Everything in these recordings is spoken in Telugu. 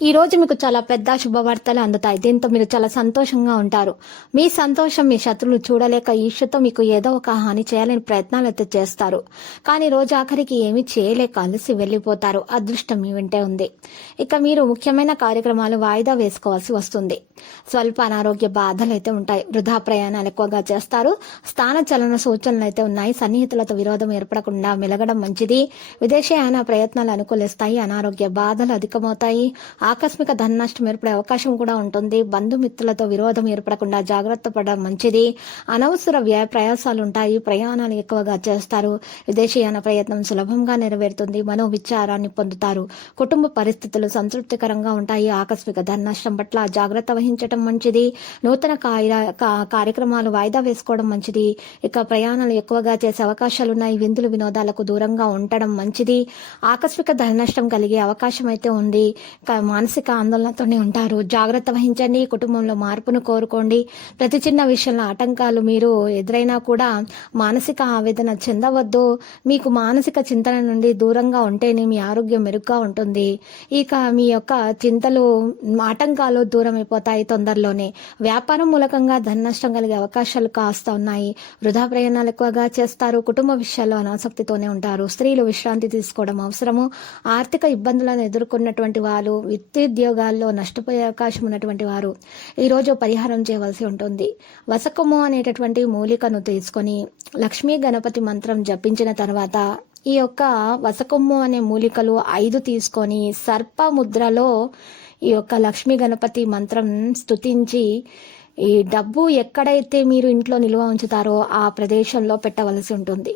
ఈ రోజు మీకు చాలా పెద్ద శుభవార్తలు అందుతాయి. దీంతో మీరు చాలా సంతోషంగా ఉంటారు. మీ సంతోషం మీ శత్రువులు చూడలేక ఈర్ష్యతో మీకు ఏదో ఒక హాని చేయాలని ప్రయత్నాలు అయితే చేస్తారు. కానీ రోజు ఆఖరికి ఏమీ చేయలేక అలసి వెళ్ళిపోతారు. అదృష్టం మీ వెంటే ఉంది. ఇక మీరు ముఖ్యమైన కార్యక్రమాలు వాయిదా వేసుకోవాల్సి వస్తుంది. స్వల్ప అనారోగ్య బాధలు అయితే ఉంటాయి. వృధా ప్రయాణాలు ఎక్కువగా చేస్తారు. స్థాన చలన సూచనలు అయితే ఉన్నాయి. సన్నిహితులతో విరోధం ఏర్పడకుండా మెలగడం మంచిది. విదేశీయాన ప్రయత్నాలు అనుకూలిస్తాయి. అనారోగ్య బాధలు అధికమవుతాయి. ఆకస్మిక ధన నష్టం ఏర్పడే అవకాశం కూడా ఉంటుంది. బంధుమిత్రులతో విరోధం ఏర్పడకుండా జాగ్రత్త పడడం మంచిది. అనవసర వ్యయ ప్రయాసాలు ఉంటాయి ప్రయాణాలు ఎక్కువగా చేస్తారు. విదేశీయాన ప్రయత్నం సులభంగా నెరవేరుతుంది. మనోవిచారాన్ని పొందుతారు. కుటుంబ పరిస్థితులు సంతృప్తికరంగా ఉంటాయి. ఆకస్మిక ధన నష్టం పట్ల జాగ్రత్త వహించడం మంచిది. నూతన కాయ- కార్యక్రమాలు వాయిదా వేసుకోవడం మంచిది. ఇక ప్రయాణాలు ఎక్కువగా చేసే అవకాశాలు ఉన్నాయి విందులు వినోదాలకు దూరంగా ఉండడం మంచిది. ఆకస్మిక ధన నష్టం కలిగే అవకాశం అయితే ఉంది మానసిక ఆందోళనతోనే ఉంటారు. జాగ్రత్త వహించండి. కుటుంబంలో మార్పును కోరుకోండి. ప్రతి చిన్న విషయంలో ఆటంకాలు మీరు ఎదురైనా కూడా మానసిక ఆవేదన చెందవద్దు. మీకు మానసిక చింతన నుండి దూరంగా ఉంటేనే మీ ఆరోగ్యం మెరుగ్గా ఉంటుంది. ఇక మీ యొక్క చింతలు ఆటంకాలు దూరం అయిపోతాయి తొందరలోనే. వ్యాపారం మూలకంగా ధన నష్టం కలిగే అవకాశాలు కాస్త ఉన్నాయి. వృధా ప్రయాణాలు ఎక్కువగా చేస్తారు. కుటుంబ విషయాల్లో అనాసక్తితోనే ఉంటారు. స్త్రీలు విశ్రాంతి తీసుకోవడం అవసరము. ఆర్థిక ఇబ్బందులను ఎదుర్కొన్నటువంటి వాళ్ళు వృత్తిద్యోగాల్లో నష్టపోయే అవకాశం ఉన్నటువంటి వారు ఈరోజు పరిహారం చేయవలసి ఉంటుంది. వసకము అనేటటువంటి మూలికను తీసుకొని లక్ష్మీ గణపతి మంత్రం జపించిన తర్వాత ఈ యొక్క వసకొమ్ము అనే మూలికలు ఐదు తీసుకొని సర్ప ముద్రలో ఈ యొక్క లక్ష్మీ గణపతి మంత్రం స్తుతించి ఈ డబ్బు ఎక్కడైతే మీరు ఇంట్లో నిల్వ ఉంచుతారో ఆ ప్రదేశంలో పెట్టవలసి ఉంటుంది.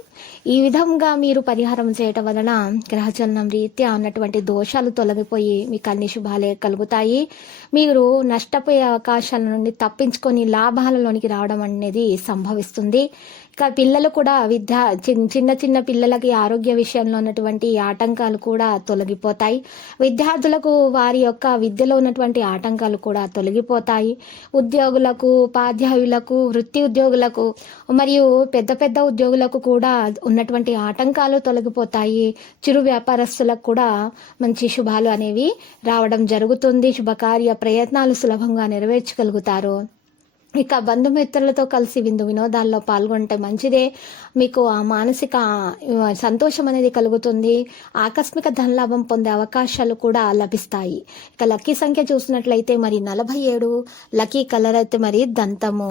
ఈ విధంగా మీరు పరిహారం చేయటం వలన గ్రహచలనం రీత్యా ఉన్నటువంటి దోషాలు తొలగిపోయి మీకు అన్ని శుభాలే కలుగుతాయి. మీరు నష్టపోయే అవకాశాల నుండి తప్పించుకొని లాభాలలోనికి రావడం అనేది సంభవిస్తుంది. పిల్లలు కూడా విద్య చిన్న చిన్న పిల్లలకి ఆరోగ్య విషయంలో ఉన్నటువంటి ఆటంకాలు కూడా తొలగిపోతాయి. విద్యార్థులకు వారి యొక్క విద్యలో ఉన్నటువంటి ఆటంకాలు కూడా తొలగిపోతాయి. ఉద్యోగులకు ఉపాధ్యాయులకు వృత్తి ఉద్యోగులకు మరియు పెద్ద పెద్ద ఉద్యోగులకు కూడా ఉన్నటువంటి ఆటంకాలు తొలగిపోతాయి. చిరు వ్యాపారస్తులకు కూడా మంచి శుభాలు అనేవి రావడం జరుగుతుంది. శుభకార్య ప్రయత్నాలు సులభంగా నెరవేర్చగలుగుతారు. ఇక బంధుమిత్రులతో కలిసి విందు వినోదాల్లో పాల్గొంటే మంచిదే. మీకు ఆ మానసిక సంతోషం అనేది కలుగుతుంది. ఆకస్మిక ధనలాభం పొందే అవకాశాలు కూడా లభిస్తాయి. ఇక లక్కీ సంఖ్య చూసినట్లయితే మరి నలభై ఏడు లక్కీ కలర్ అయితే మరి దంతము.